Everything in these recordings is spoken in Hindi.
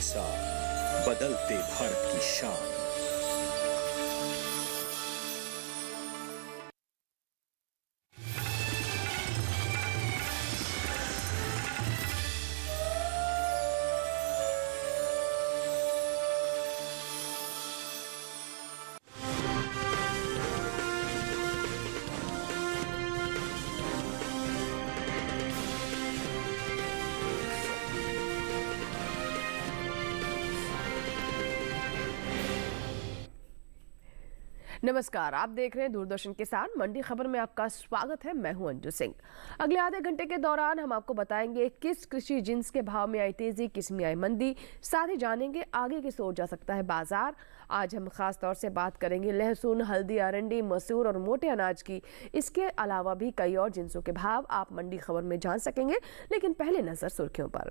साथ बदलते भारत की शान। नमस्कार, आप देख रहे हैं दूरदर्शन किसान मंडी खबर में आपका स्वागत है। मैं हूं अंजू सिंह। अगले आधे घंटे के दौरान हम आपको बताएंगे किस कृषि जिन्स के भाव में आई तेजी, किस में आई मंदी, साथ ही जानेंगे आगे किस ओर जा सकता है बाजार। आज हम खास तौर से बात करेंगे लहसुन, हल्दी, अरंडी, मसूर और मोटे अनाज की। इसके अलावा भी कई और जिन्सों के भाव आप मंडी खबर में जान सकेंगे, लेकिन पहले नजर सुर्खियों पर।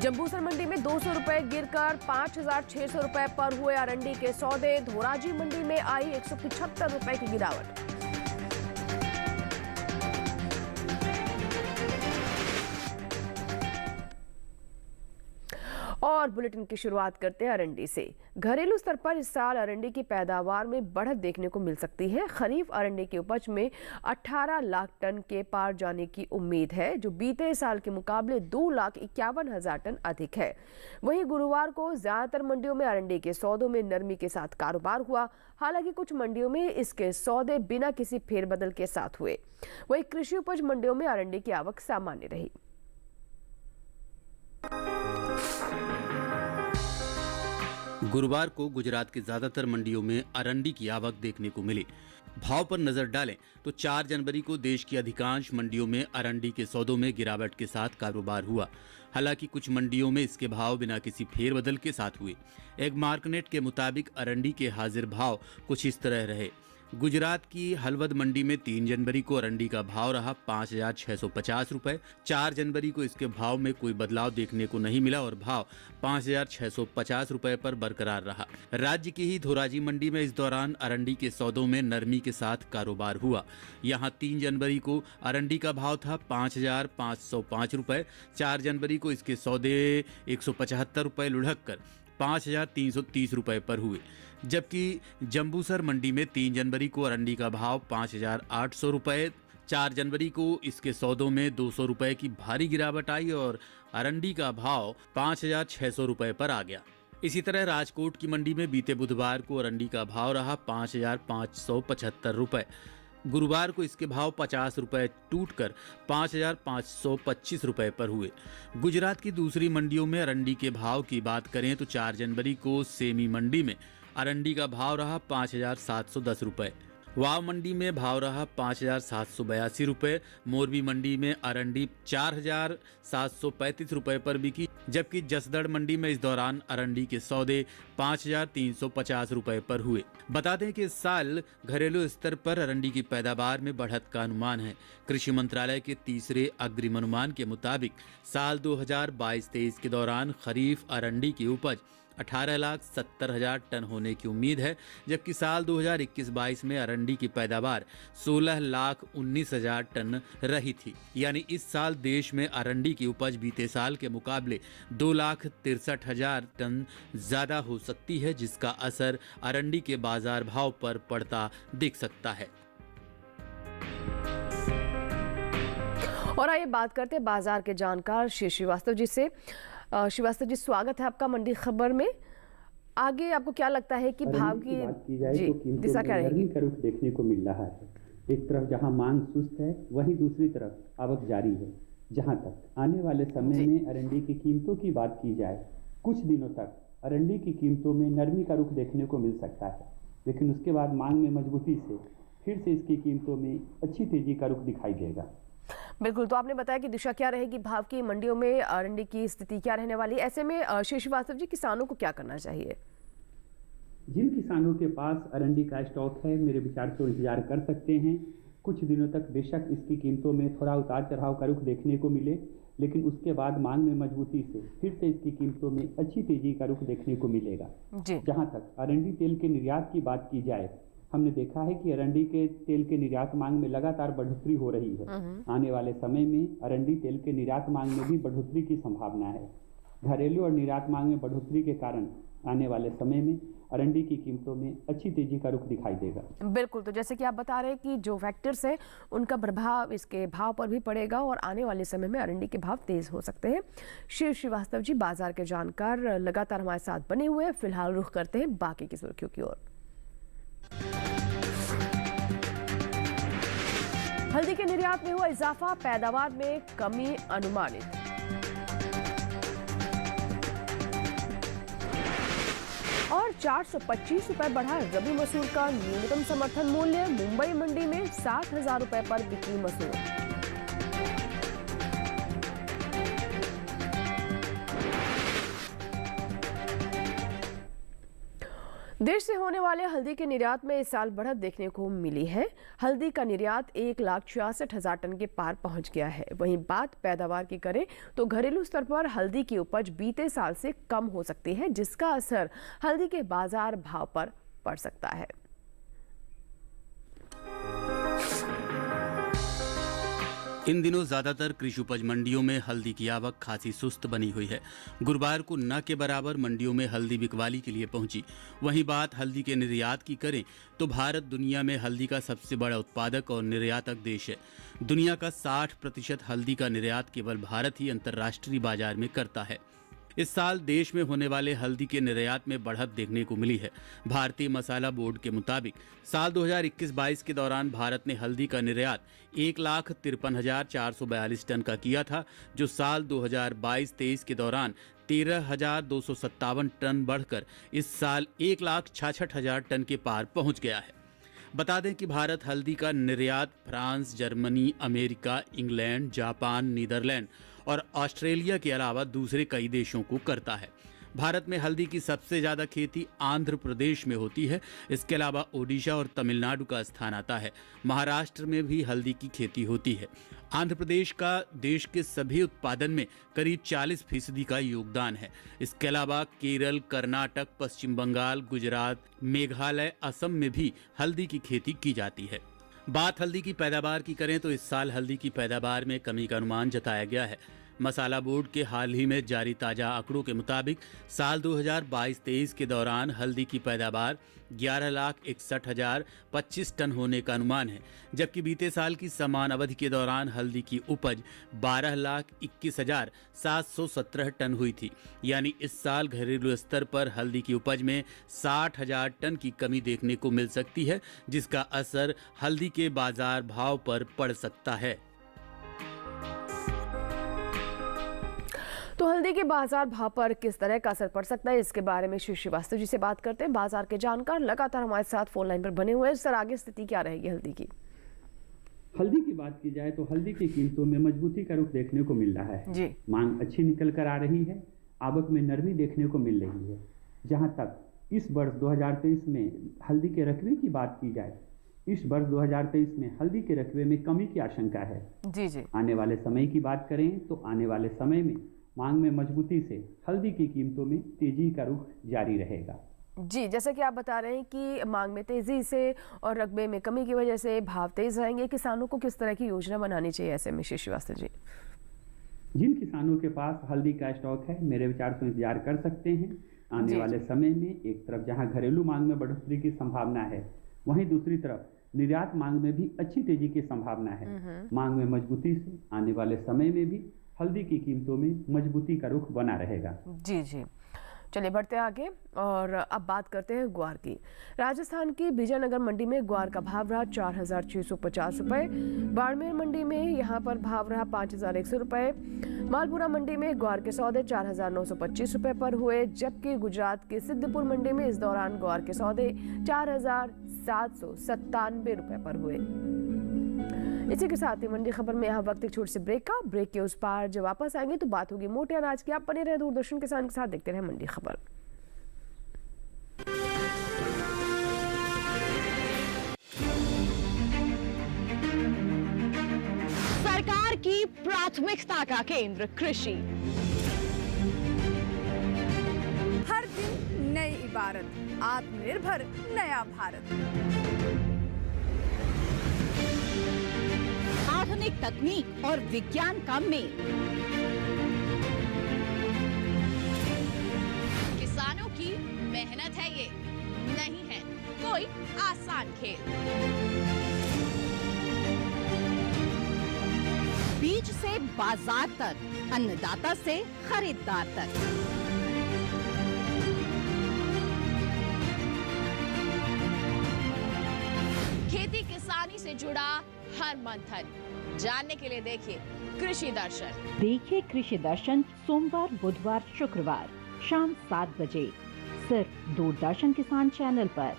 जंबूसर मंडी में 200 रुपए गिरकर 5,600 रुपए पर हुए अरंडी के सौदे। धोराजी मंडी में आई 175 रुपए की गिरावट। और बुलेटिन की शुरुआत करते हैं अरंडी से। घरेलू स्तर पर इस साल अरंडी की पैदावार में बढ़त देखने को मिल सकती है। खरीफ अरंडी की उपज में 18 लाख टन के पार जाने की उम्मीद है, जो बीते साल के मुकाबले 2,51,000 टन अधिक है। वहीं गुरुवार को ज्यादातर मंडियों में अरंडी के सौदों में नरमी के साथ कारोबार हुआ। हालांकि कुछ मंडियों में इसके सौदे बिना किसी फेरबदल के साथ हुए। वहीं कृषि उपज मंडियों में अरंडी की आवक सामान्य रही। गुरुवार को गुजरात की ज्यादातर मंडियों में अरंडी की आवक देखने को मिली। भाव पर नजर डालें तो 4 जनवरी को देश की अधिकांश मंडियों में अरंडी के सौदों में गिरावट के साथ कारोबार हुआ। हालांकि कुछ मंडियों में इसके भाव बिना किसी फेरबदल के साथ हुए। एक मार्कनेट के मुताबिक अरंडी के हाजिर भाव कुछ इस तरह रहे। गुजरात की हलवद मंडी में 3 जनवरी को अरंडी का भाव रहा 5,650 रुपए। 4 जनवरी को इसके भाव में कोई बदलाव देखने को नहीं मिला और भाव 5,650 रुपए पर बरकरार रहा। राज्य की ही धोराजी मंडी में इस दौरान अरंडी के सौदों में नरमी के साथ कारोबार हुआ। यहां 3 जनवरी को अरंडी का भाव था 5,505 रुपए। 4 जनवरी को इसके सौदे 175 रुपए लुढ़क कर 5,330 रुपए पर हुए। जबकि जंबूसर मंडी में 3 जनवरी को अरंडी का भाव 5,800 रुपए। 4 जनवरी को इसके सौदों में 200 रुपए की भारी गिरावट आई और अरंडी का भाव 5,600 रुपए पर आ गया। इसी तरह राजकोट की मंडी में बीते बुधवार को अरंडी का भाव रहा 5,575 रुपए। गुरुवार को इसके भाव 50 रुपए टूटकर 5,525 रुपए पर हुए। गुजरात की दूसरी मंडियों में अरंडी के भाव की बात करें तो 4 जनवरी को सेमी मंडी में अरंडी का भाव रहा 5,710 रुपए। वाव मंडी में भाव रहा 5,782 रुपए। मोरबी मंडी में अरंडी 4,735 रुपए पर बिकी। जबकि जसदड़ मंडी में इस दौरान अरंडी के सौदे 5,350 रुपए पर हुए। बता दें कि इस साल घरेलू स्तर पर अरंडी की पैदावार में बढ़त का अनुमान है। कृषि मंत्रालय के तीसरे अग्रिम अनुमान के मुताबिक साल 2022-23 के दौरान खरीफ अरंडी की उपज 18,70,000 टन होने की उम्मीद है, जबकि साल 2021-22 में अरंडी की पैदावार 16,19,000 टन रही थी। यानी इस साल देश में अरंडी की उपज बीते साल के मुकाबले 2,63,000 टन ज्यादा हो सकती है, जिसका असर अरंडी के बाजार भाव पर पड़ता दिख सकता है। और आइए बात करते हैं बाजार के जानकार श्री श्रीवास्तव जी से। श्रीवास्तव जी, स्वागत है आपका मंडी खबर में। आगे आपको क्या लगता है कि भाव की दिशा क्या रहेगी? का रुख देखने को मिल रहा है। एक तरफ जहां मांग सुस्त है, वहीं दूसरी तरफ आवक जारी है। जहां तक आने वाले समय में अरंडी की कीमतों की बात की जाए, कुछ दिनों तक अरंडी की कीमतों में नरमी का रुख देखने को मिल सकता है, लेकिन उसके बाद मांग में मजबूती से फिर से इसकी कीमतों में अच्छी तेजी का रुख दिखाई देगा। बिल्कुल, तो आपने बताया कि दिशा क्या रहेगी भाव की, मंडियों में अरंडी की स्थिति क्या रहने वाली है। ऐसे में श्री श्रीवास्तव जी, किसानों को क्या करना चाहिए? जिन किसानों के पास अरंडी का स्टॉक है, मेरे विचार से इंतजार कर सकते हैं। कुछ दिनों तक बेशक इसकी कीमतों में थोड़ा उतार चढ़ाव का रुख देखने को मिले, लेकिन उसके बाद मांग में मजबूती से फिर से इसकी कीमतों में अच्छी तेजी का रुख देखने को मिलेगा। जहां तक अरंडी तेल के निर्यात की बात की जाए हमने देखा है कि अरंडी के तेल के निर्यात मांग में लगातार बढ़ोतरी हो रही है। आने वाले समय में अरंडी तेल के निर्यात मांग में भी बढ़ोतरी की संभावना है। घरेलू और निर्यात मांग में बढ़ोतरी के कारण आने वाले समय में अरंडी की कीमतों में अच्छी तेजी का रुख दिखाई देगा। बिल्कुल, तो जैसे कि आप बता रहे हैं कि जो फैक्टर्स है उनका प्रभाव इसके भाव पर भी पड़ेगा और आने वाले समय में अरंडी के भाव तेज हो सकते हैं। शिव श्रीवास्तव जी बाजार के जानकार लगातार हमारे साथ बने हुए हैं। फिलहाल रुख करते हैं बाकी की सुर्खियों की ओर। हल्दी के निर्यात में हुआ इजाफा, पैदावार में कमी अनुमानित। और 425 रुपए बढ़ा रबी मसूर का न्यूनतम समर्थन मूल्य, मुंबई मंडी में 60,000 रुपए पर बिकी मसूर। देश से होने वाले हल्दी के निर्यात में इस साल बढ़त देखने को मिली है। हल्दी का निर्यात 1,66,000 टन के पार पहुंच गया है। वहीं बात पैदावार की करें तो घरेलू स्तर पर हल्दी की उपज बीते साल से कम हो सकती है, जिसका असर हल्दी के बाजार भाव पर पड़ सकता है। इन दिनों ज्यादातर कृषि उपज मंडियों में हल्दी की आवक खासी सुस्त बनी हुई है। गुरुवार को न के बराबर मंडियों में हल्दी बिकवाली के लिए पहुंची। वहीं बात हल्दी के निर्यात की करें तो भारत दुनिया में हल्दी का सबसे बड़ा उत्पादक और निर्यातक देश है। दुनिया का 60% हल्दी का निर्यात केवल भारत ही अंतर्राष्ट्रीय बाजार में करता है। इस साल देश में होने वाले हल्दी के निर्यात में बढ़त देखने को मिली है। भारतीय मसाला बोर्ड के मुताबिक साल 2021-22 के दौरान भारत ने हल्दी का निर्यात 1,53,442 टन का किया था, जो साल 2022-23 के दौरान 13,257 टन बढ़कर इस साल 1,66,000 टन के पार पहुंच गया है। बता दें कि भारत हल्दी का निर्यात France, Germany, America, England, Japan, Netherlands और ऑस्ट्रेलिया के अलावा दूसरे कई देशों को करता है। भारत में हल्दी की सबसे ज्यादा खेती आंध्र प्रदेश में होती है। इसके अलावा ओडिशा और तमिलनाडु का स्थान आता है। महाराष्ट्र में भी हल्दी की खेती होती है। आंध्र प्रदेश का देश के सभी उत्पादन में करीब 40% का योगदान है। इसके अलावा केरल, कर्नाटक, पश्चिम बंगाल, गुजरात, मेघालय, असम में भी हल्दी की खेती की जाती है। बात हल्दी की पैदावार की करें तो इस साल हल्दी की पैदावार में कमी का अनुमान जताया गया है। मसाला बोर्ड के हाल ही में जारी ताज़ा आंकड़ों के मुताबिक साल 2022-23 के दौरान हल्दी की पैदावार 11,61,025 टन होने का अनुमान है, जबकि बीते साल की समान अवधि के दौरान हल्दी की उपज 12,21,717 टन हुई थी। यानी इस साल घरेलू स्तर पर हल्दी की उपज में 60,000 टन की कमी देखने को मिल सकती है, जिसका असर हल्दी के बाजार भाव पर पड़ सकता है। तो हल्दी के बाजार भाव पर किस तरह का असर पड़ सकता है, इसके बारे में शिव श्रीवास्तव जी से बात करते हैं। बाजार के जानकार लगातार हमारे साथ फोन लाइन पर बने हुए हैं। सर, आगे स्थिति क्या रहेगी हल्दी की? हल्दी की बात की जाए तो हल्दी की कीमतों में मजबूती का रुख देखने को मिल रहा है जी। मांग अच्छी निकल कर आ रही है, आवक में नरमी देखने को मिल रही है। जहां तक इस वर्ष 2023 में हल्दी के रकबे की बात की जाए, इस वर्ष 2023 में हल्दी के रकबे में कमी की आशंका है। जी। आने वाले समय की बात करें तो आने वाले समय में मांग में मजबूती से हल्दी की कीमतों में तेजी का रुख जारी रहेगा। जी, जैसा कि आप बता रहे हैं कि मांग में तेजी से और रकबे में कमी की वजह से भाव तेज रहेंगे। किसानों को किस तरह की योजना बनानी चाहिए ऐसे में श्रीवास्तव जी? जिन किसानों के पास हल्दी का स्टॉक है, मेरे विचार से इंतजार कर सकते हैं। आने वाले समय में एक तरफ जहां घरेलू मांग में बढ़ोतरी की संभावना है, वहीं दूसरी तरफ निर्यात मांग में भी अच्छी तेजी की संभावना है। मांग में मजबूती से आने वाले समय में भी हल्दी की कीमतों में मजबूती का रुख बना रहेगा। जी। चलिए बढ़ते आगे और अब बात करते हैं ग्वार की। राजस्थान की विजयनगर मंडी में ग्वार का भाव रहा 4,650 रुपये। बाड़मेर मंडी में यहाँ पर भाव रहा 5,100 रुपये। मालपुरा मंडी में ग्वार के सौदे 4,925 रुपये पर हुए, जबकि गुजरात के सिद्धपुर मंडी में इस दौरान ग्वार के सौदे 4,797 रुपये पर हुए। इसी के साथ ही मंडी खबर में यहाँ वक्त एक छोटे से ब्रेक का। ब्रेक के उस पार जब वापस आएंगे तो बात होगी मोटे अनाज की। आप बने रहे दूरदर्शन किसान के साथ, देखते रहे मंडी खबर। सरकार की प्राथमिकता का केंद्र कृषि। हर दिन नई इबारत, आत्मनिर्भर नया भारत। आधुनिक तकनीक और विज्ञान का मेल। किसानों की मेहनत है ये, नहीं है कोई आसान खेल। बीज से बाजार तक, अन्नदाता से खरीदार तक, खेती किसानी से जुड़ा हर मंथन जानने के लिए देखिए कृषि दर्शन। देखिए कृषि दर्शन सोमवार, बुधवार, शुक्रवार शाम 7 बजे सिर्फ दूरदर्शन किसान चैनल पर।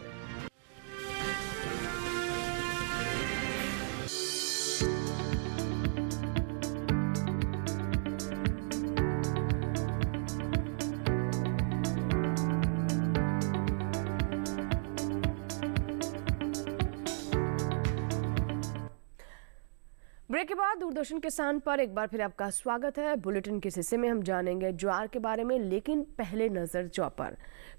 ब्रेक के बाद दूरदर्शन किसान पर एक बार फिर आपका स्वागत है। बुलेटिन के हिस्से में हम जानेंगे ज्वार के बारे में, लेकिन पहले नजर जौ पर।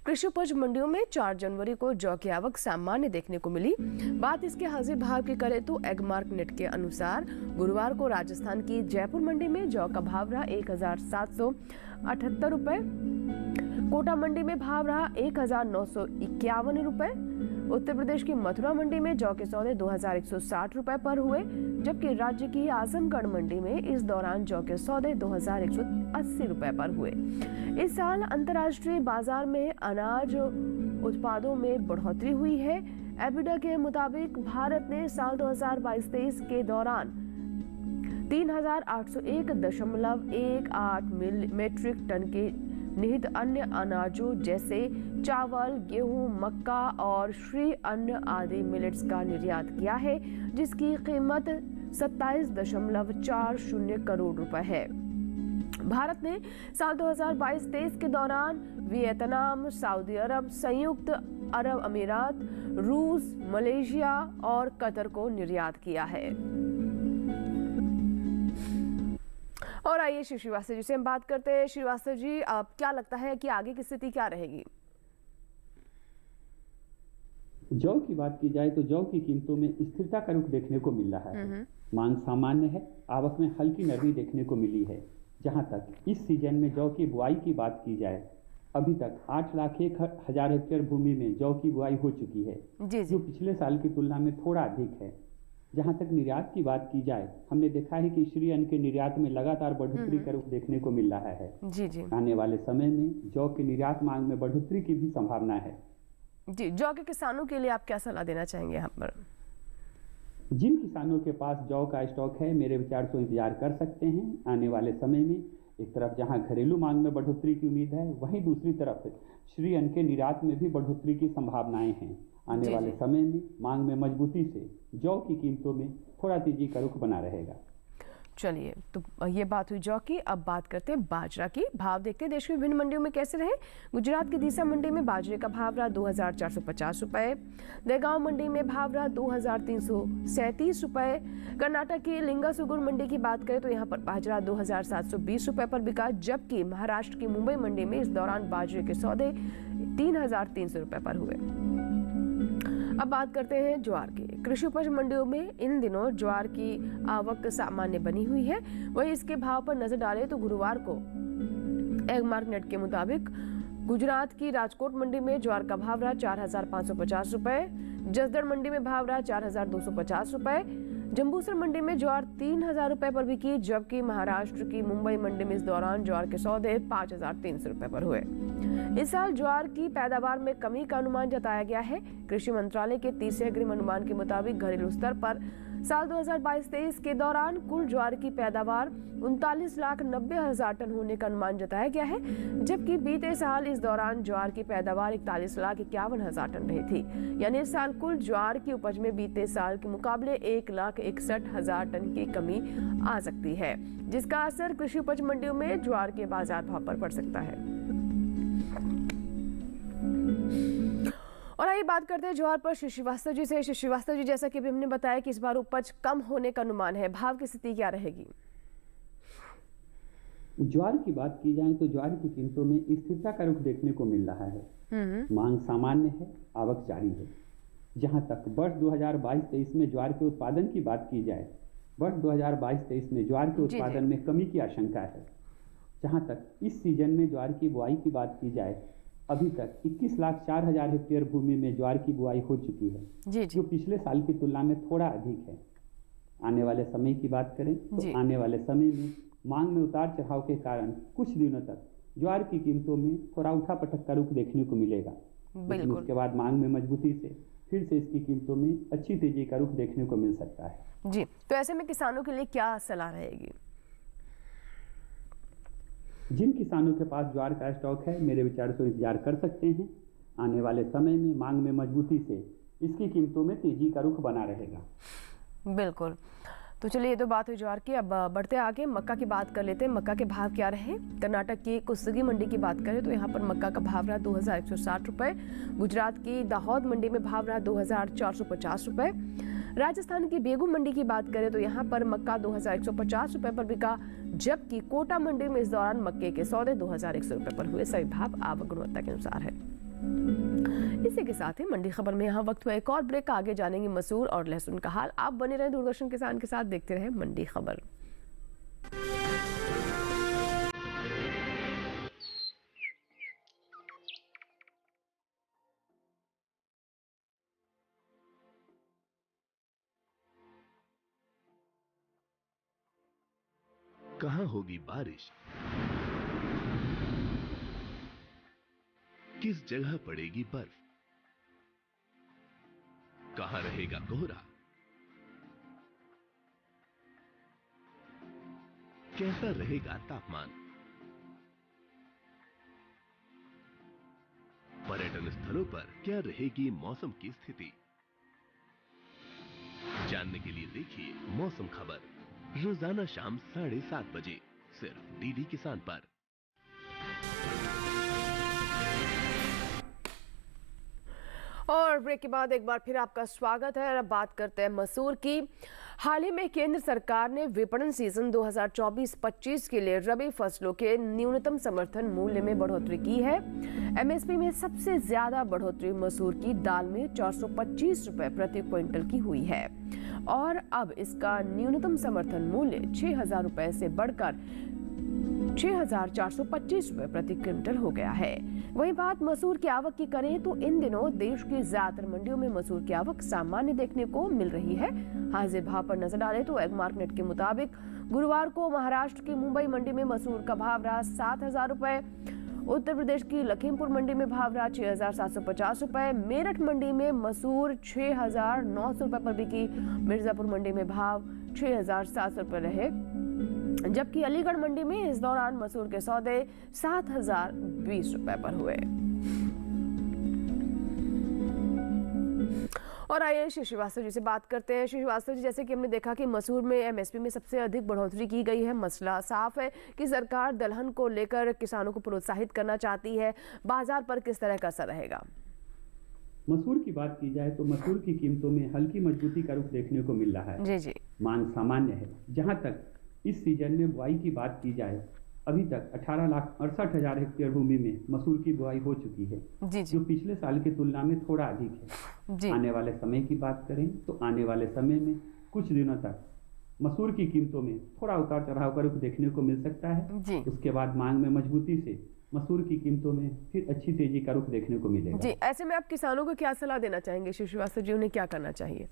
कृषि उपज मंडियों में 4 जनवरी को जौ की आवक सामान्य देखने को मिली। बात इसके हाजिर भाव की करें तो एगमार्क नेट के अनुसार गुरुवार को राजस्थान की जयपुर मंडी में जौ का भाव रहा 1778 रुपए, कोटा मंडी में भाव रहा 1951 रुपए, उत्तर प्रदेश की मथुरा मंडी में जौ के सौदे 2160 रुपए पर हुए, जबकि राज्य की आजमगढ़ मंडी में इस दौरान जौ के सौदे 2180 रुपए पर हुए। इस साल अंतर्राष्ट्रीय बाजार में अनाज उत्पादों में बढ़ोतरी हुई है। एबिडा के मुताबिक भारत ने साल 2022-23 के दौरान 3801.18 मीट्रिक टन के निहित अन्य अनाजों जैसे चावल, गेहूं, मक्का और श्री अन्न आदि मिलेट्स का निर्यात किया है, जिसकी कीमत 27.40 करोड़ रुपए है। भारत ने साल 2022-23 के दौरान वियतनाम, सऊदी अरब, संयुक्त अरब अमीरात, रूस, मलेशिया और कतर को निर्यात किया है। और आइए शिव श्रीवास्तव जी से हम बात करते हैं। श्रीवास्तव जी, आप क्या लगता है कि आगे की स्थिति क्या रहेगी? जौ की बात की जाए तो जौ की कीमतों में स्थिरता का रुख देखने को मिल रहा है। मांग सामान्य है, आवक में हल्की नरमी देखने को मिली है। जहां तक इस सीजन में जौ की बुआई की बात की जाए, अभी तक 8,01,000 हेक्टेयर भूमि में जौ की बुआई हो चुकी है, जो पिछले साल की तुलना में थोड़ा अधिक है। जहां तक निर्यात की बात की जाए, हमने देखा है कि श्री अन्न के निर्यात में लगातार बढ़ोतरी का रुख देखने को मिल रहा है। आने वाले समय में जौ के निर्यात मांग में बढ़ोतरी की भी संभावना है। जी, जौ के किसानों के लिए आप क्या सलाह देना चाहेंगे यहाँ पर? जिन किसानों के पास जौ का स्टॉक है, मेरे विचार से इंतजार कर सकते हैं। आने वाले समय में एक तरफ जहां घरेलू मांग में बढ़ोतरी की उम्मीद है, वहीं दूसरी तरफ श्री अन्न के निर्यात में भी बढ़ोतरी की संभावनाएं हैं। आने वाले समय में मांग में मजबूती से जौ की कीमतों में थोड़ा तेजी का रुख बना रहेगा। चलिए, तो ये बात हुई जौ की। अब बात करते हैं बाजरा की। भाव देखते हैं देश की विभिन्न मंडियों में कैसे रहे। गुजरात की दीसा मंडी में बाजरे का भाव रहा 2450 रुपए, देगांव मंडी में भाव रहा 2337 रुपए। कर्नाटक की लिंगासुगुर मंडी की बात करें तो यहाँ पर बाजरा 2720 रुपए पर बिका, जबकि महाराष्ट्र की मुंबई मंडी में इस दौरान बाजरे के सौदे 3300 रुपए पर हुए। अब बात करते हैं ज्वार की। कृषि उपज मंडियों में इन दिनों ज्वार की आवक सामान्य बनी हुई है। वहीं इसके भाव पर नजर डालें तो गुरुवार को एगमार्क नेट के मुताबिक गुजरात की राजकोट मंडी में ज्वार का भाव रहा 4550 रुपए, जसदण मंडी में भाव रहा 4250 रुपए, जम्बूसर मंडी में ज्वार 3000 रुपए पर बिकी, जबकि महाराष्ट्र की मुंबई मंडी में इस दौरान ज्वार के सौदे 5300 रुपए पर हुए। इस साल ज्वार की पैदावार में कमी का अनुमान जताया गया है। कृषि मंत्रालय के तीसरे अग्रिम अनुमान के मुताबिक घरेलू स्तर पर साल 2022-23 के दौरान कुल ज्वार की पैदावार 39,90,000 टन होने का अनुमान जताया गया है, जबकि बीते साल इस दौरान ज्वार की पैदावार 41,51,000 टन रही थी। यानी इस साल कुल ज्वार की उपज में बीते साल के मुकाबले 1,61,000 टन की कमी आ सकती है, जिसका असर कृषि उपज मंडियों में ज्वार के बाजार भाव पर पड़ सकता है। और आइए बात करते हैं ज्वार पर श्रीवास्तव जी से। श्रीवास्तव जी, जैसा कि अभी हमने बताया कि इस बार उपज कम होने का अनुमान है, भाव की स्थिति क्या रहेगी? ज्वार की बात की जाए तो ज्वार की कीमतों में स्थिरता का रुख देखने को मिल रहा है। मांग सामान्य है, आवक जारी है। जहां तक वर्ष 2022-23 में ज्वार के उत्पादन की बात की जाए, वर्ष 2022-23 में ज्वार के उत्पादन में कमी की आशंका है। जहां तक इस सीजन में ज्वार की बुआई की बात की जाए, अभी तक 21,04,000 हेक्टेयर भूमि में ज्वार की बुआई हो चुकी है, जो पिछले साल की तुलना में थोड़ा अधिक है। आने वाले समय की बात करें तो आने वाले समय में मांग में उतार चढ़ाव के कारण कुछ दिनों तक ज्वार की कीमतों में थोड़ा उठा पटक का रुख देखने को मिलेगा, लेकिन उसके बाद मांग में मजबूती से फिर से इसकी कीमतों में अच्छी तेजी का रुख देखने को मिल सकता है। जी, तो ऐसे में किसानों के लिए क्या सलाह रहेगी? जिन किसानों के पास ज्वार का स्टॉक है, मेरे विचार से इंतजार कर सकते हैं। आने वाले समय में मांग में मजबूती से इसकी कीमतों में तेजी का रुख बना रहेगा। बिल्कुल। तो चलिए, ये तो बात हुई ज्वार की। अब बढ़ते आगे मक्का की बात कर लेते हैं। मक्का के भाव क्या रहे? कर्नाटक की कुसगी मंडी की बात करें तो यहाँ पर मक्का का भाव रहा 2,160 रुपये। गुजरात की दाहोद मंडी में भाव रहा 2,450 रुपये। राजस्थान की बेगू मंडी की बात करें तो यहाँ पर मक्का 2,150 रुपये पर बिका, जबकि कोटा मंडी में इस दौरान मक्के के सौदे 2,100 रुपये पर हुए। सभी भाव आवक गुणवत्ता के अनुसार है। इसी के साथ ही मंडी खबर में यहाँ वक्त हुआ एक और ब्रेक। आगे जानेंगे मसूर और लहसुन का हाल। आप बने रहे दूरदर्शन किसान के साथ, देखते रहे मंडी खबर। कहाँ होगी बारिश, किस जगह पड़ेगी बर्फ, कहां रहेगा कोहरा, कैसा रहेगा तापमान, पर्यटन स्थलों पर क्या रहेगी मौसम की स्थिति। जानने के लिए देखिए मौसम खबर रोजाना शाम 7:30 बजे सिर्फ डीडी किसान पर। और ब्रेक के बाद एक बार फिर आपका स्वागत है। अब बात करते हैं मसूर की। हाल ही में केंद्र सरकार ने विपणन सीजन 2024-25 के लिए रबी फसलों के न्यूनतम समर्थन मूल्य में बढ़ोतरी की है। एमएसपी में सबसे ज्यादा बढ़ोतरी मसूर की दाल में 425 रुपए प्रति क्विंटल की हुई है और अब इसका न्यूनतम समर्थन मूल्य 6,000 रुपए से बढ़कर 6,425 रुपए प्रति क्विंटल हो गया है। वहीं बात मसूर की आवक की करें तो इन दिनों देश की ज्यादातर मंडियों में मसूर की आवक सामान्य देखने को मिल रही है। हाजिर भाव पर नजर डालें तो एग मार्केट के मुताबिक गुरुवार को महाराष्ट्र की मुंबई मंडी में मसूर का भाव रहा 7,000 रुपए, उत्तर प्रदेश की लखीमपुर मंडी में भाव रहा 6,750 रुपए, मेरठ मंडी में मसूर 6,900 रुपए पर बिकी, मिर्जापुर मंडी में भाव 6,700 रुपए रहे, जबकि अलीगढ़ मंडी में इस दौरान मसूर के सौदे 7,020 रुपए पर हुए। और आइए श्री श्रीवास्तव जी से बात करते हैं। श्री श्रीवास्तव जी, जैसे कि हमने देखा कि मसूर में एमएसपी में सबसे अधिक बढ़ोतरी की गई है। मसला साफ है कि सरकार दलहन को लेकर किसानों को प्रोत्साहित करना चाहती है। बाजार पर किस तरह का असर रहेगा? मसूर की बात की जाए तो मसूर की कीमतों में हल्की मजबूती का रुख देखने को मिल रहा है। जी। मांग सामान्य है। जहां तक इस सीजन में बुआई की बात की जाए, अभी तक 18,68,000 हेक्टेयर भूमि में मसूर की बुआई हो चुकी है, जो पिछले साल की तुलना में थोड़ा अधिक है। आने वाले समय की बात करें तो आने वाले समय में कुछ दिनों तक मसूर की कीमतों में थोड़ा उतार चढ़ाव का रुख देखने को मिल सकता है। उसके बाद मांग में मजबूती से मसूर की कीमतों में फिर अच्छी तेजी का रुख देखने को मिलेगा। जी, ऐसे में आप किसानों को क्या सलाह देना चाहेंगे श्री श्रीवास्तव जी, उन्हें क्या करना चाहिए?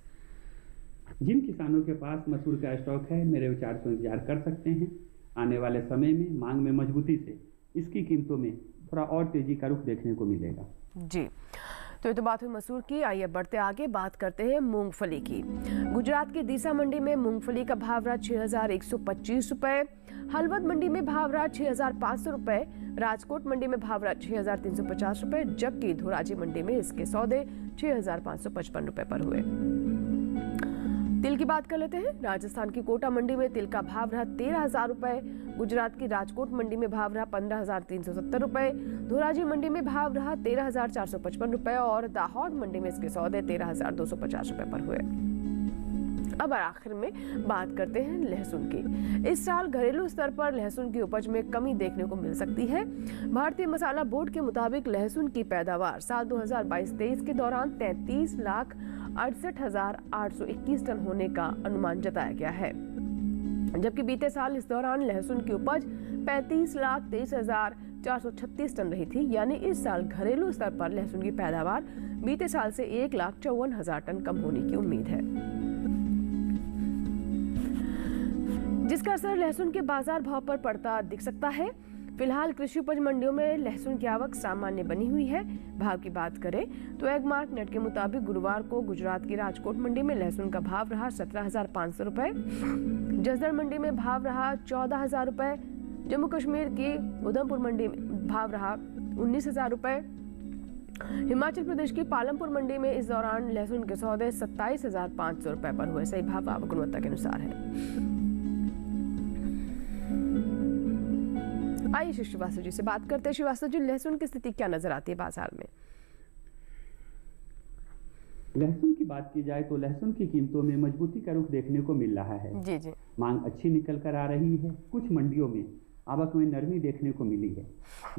जिन किसानों के पास मसूर का स्टॉक है, मेरे विचार से इंतजार कर सकते हैं। आने वाले समय में मांग में मजबूती से इसकी कीमतों में थोड़ा और तेजी का रुख देखने को मिलेगा। जी, तो ये तो बात हुई मसूर की। आइए बढ़ते आगे, बात करते हैं मूंगफली की। गुजरात की दीसा मंडी में मूंगफली का भाव रहा 6,125 रुपए, हलवद मंडी में भाव रहा 6,500 रुपए, राजकोट मंडी में भाव रहा 6,350 रुपए, जबकि धोराजी मंडी में इसके सौदे 6,555 रुपए पर हुए। तिल की बात कर लेते हैं। राजस्थान की कोटा मंडी में तिल का भाव रहा 13,000 रुपए, गुजरात की राजकोट मंडी में भाव रहा 15,370 रुपए, धोराजी मंडी में भाव रहा 13,455 रुपए और दाहोद मंडी में इसके सौदे 13,250 रुपए पर हुए। अब आखिर में बात करते हैं लहसुन की। इस साल घरेलू स्तर पर लहसुन की उपज में कमी देखने को मिल सकती है। भारतीय मसाला बोर्ड के मुताबिक लहसुन की पैदावार साल 2022-23 के दौरान 33,68,821 टन होने का अनुमान जताया गया है, जबकि बीते साल इस दौरान लहसुन की उपज 35,23,436 टन रही थी। यानी इस साल घरेलू स्तर पर लहसुन की पैदावार बीते साल से 1,54,000 टन कम होने की उम्मीद है, जिसका असर लहसुन के बाजार भाव पर पड़ता दिख सकता है। फिलहाल कृषि उपज मंडियों में लहसुन की आवक सामान्य बनी हुई है। भाव की बात करें तो एगमार्क नेट के मुताबिक गुरुवार को गुजरात की राजकोट मंडी में लहसुन का भाव रहा 17,500 रुपए, जसदण मंडी में भाव रहा 14,000 रुपए, जम्मू कश्मीर की उधमपुर मंडी में भाव रहा 19,000 रुपए, हिमाचल प्रदेश की पालमपुर मंडी में इस दौरान लहसुन के सौदे 27,500 रुपए पर हुए। सही भाव आवक गुणवत्ता के अनुसार है। आइए श्री श्रीवास्तव जी से बात करते हैं। श्रीवास्तव जी, लहसुन की स्थिति क्या नजर आती है बाजार में? लहसुन की बात की जाए तो लहसुन की कीमतों में मजबूती का रुख देखने को मिल रहा है। जी जी। मांग अच्छी निकल कर आ रही है। कुछ मंडियों में आवक में नरमी देखने को मिली है।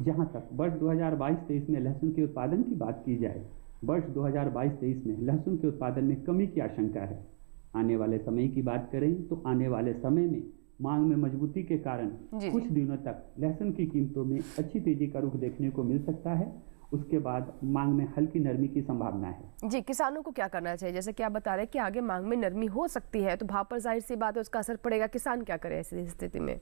जहां तक वर्ष 2022-23 में लहसुन के उत्पादन की बात की जाए, वर्ष 2022-23 में लहसुन के उत्पादन में कमी की आशंका है। आने वाले समय की बात करें तो आने वाले समय में मांग में मजबूती के कारण कुछ दिनों तक लहसुन की कीमतों में अच्छी तेजी का रुख देखने को मिल सकता है। उसके बाद मांग में हल्की नरमी की संभावना है। जी, किसानों को क्या करना चाहिए? जैसे कि आप बता रहे हैं कि आगे मांग में नरमी हो सकती है, तो भाव पर जाहिर सी बात है उसका असर पड़ेगा। किसान क्या करे ऐसी स्थिति में?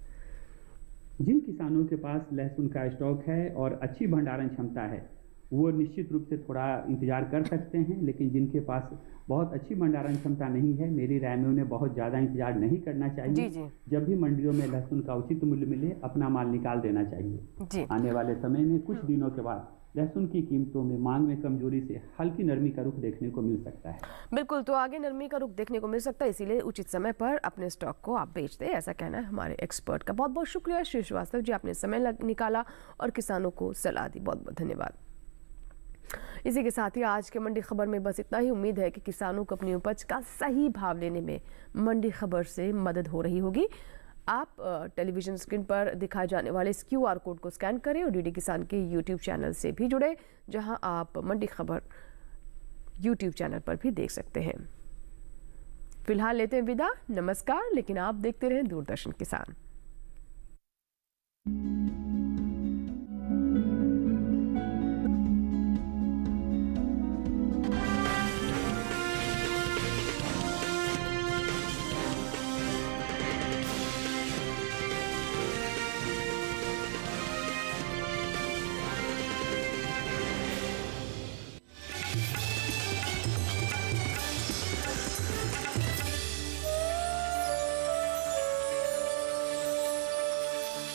जिन किसानों के पास लहसुन का स्टॉक है और अच्छी भंडारण क्षमता है, वो निश्चित रूप से थोड़ा इंतजार कर सकते हैं। लेकिन जिनके पास बहुत अच्छी भंडारण क्षमता नहीं है, मेरी राय में उन्हें बहुत ज़्यादा इंतजार नहीं करना चाहिए। जी। जब भी मंडियों में लहसुन का उचित मूल्य मिले, अपना माल निकाल देना चाहिए। जी। आने वाले समय में कुछ दिनों के बाद लहसुन की कीमतों में मांग में कमजोरी से हल्की नरमी का रुख देखने को मिल सकता है। बिल्कुल, तो आगे नरमी का रुख देखने को मिल सकता है, इसीलिए उचित समय पर अपने स्टॉक को आप बेच दें, ऐसा कहना है हमारे एक्सपर्ट का। बहुत बहुत शुक्रिया श्री श्रीवास्तव जी, आपने समय निकाला और किसानों को सलाह दी। बहुत बहुत धन्यवाद। इसी के साथ ही आज के मंडी खबर में बस इतना ही। उम्मीद है कि किसानों को अपनी उपज का सही भाव लेने में मंडी खबर से मदद हो रही होगी। आप टेलीविजन स्क्रीन पर दिखाए जाने वाले इस QR कोड को स्कैन करें और डीडी किसान के YouTube चैनल से भी जुड़े, जहां आप मंडी खबर YouTube चैनल पर भी देख सकते हैं। फिलहाल लेते हैं विदा, नमस्कार। लेकिन आप देखते रहें दूरदर्शन किसान।